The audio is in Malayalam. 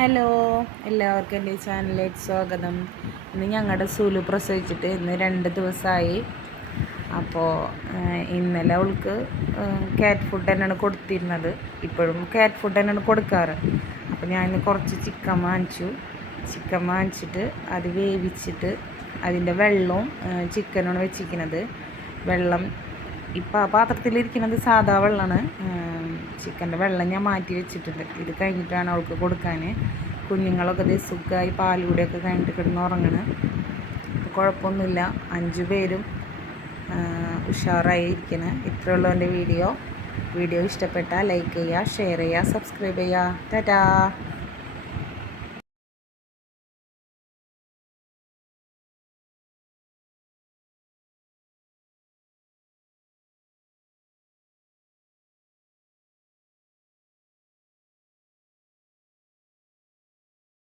ഹലോ, എല്ലാവർക്കും എൻ്റെ ഈ ചാനലിലേക്ക് സ്വാഗതം. ഇന്ന് ഞങ്ങളുടെ സുലു പ്രസവിച്ചിട്ട് ഇന്ന് 2 ദിവസമായി. അപ്പോൾ ഇന്നലെ അവൾക്ക് ക്യാറ്റ് ഫുഡ് തന്നെയാണ് കൊടുത്തിരുന്നത്. ഇപ്പോഴും ക്യാറ്റ് ഫുഡ് തന്നെയാണ് കൊടുക്കാറ്. അപ്പോൾ ഞാൻ കുറച്ച് ചിക്കൻ വാങ്ങിച്ചിട്ട് അത് വേവിച്ചിട്ട് അതിൻ്റെ വെള്ളവും ചിക്കനാണ് വെച്ചിരിക്കുന്നത്. വെള്ളം ഇപ്പോൾ ആ പാത്രത്തിലിരിക്കുന്നത് സാധാ വെള്ളമാണ്. ചിക്കൻ്റെ വെള്ളം ഞാൻ മാറ്റി വെച്ചിട്ടുണ്ട്. ഇത് കഴിഞ്ഞിട്ടാണ് അവൾക്ക് കൊടുക്കാൻ. കുഞ്ഞുങ്ങളൊക്കെ സുഖമായി പാലുകൂടിയൊക്കെ കഴിഞ്ഞിട്ട് കിടന്ന് ഉറങ്ങണം. കുഴപ്പമൊന്നുമില്ല. 5 പേരും ഉഷാറായി ഇരിക്കണം. ഇത്രയുള്ള എൻ്റെ വീഡിയോ ഇഷ്ടപ്പെട്ടാൽ ലൈക്ക് ചെയ്യുക, ഷെയർ ചെയ്യുക, സബ്സ്ക്രൈബ് ചെയ്യുക. ടാറ്റാ.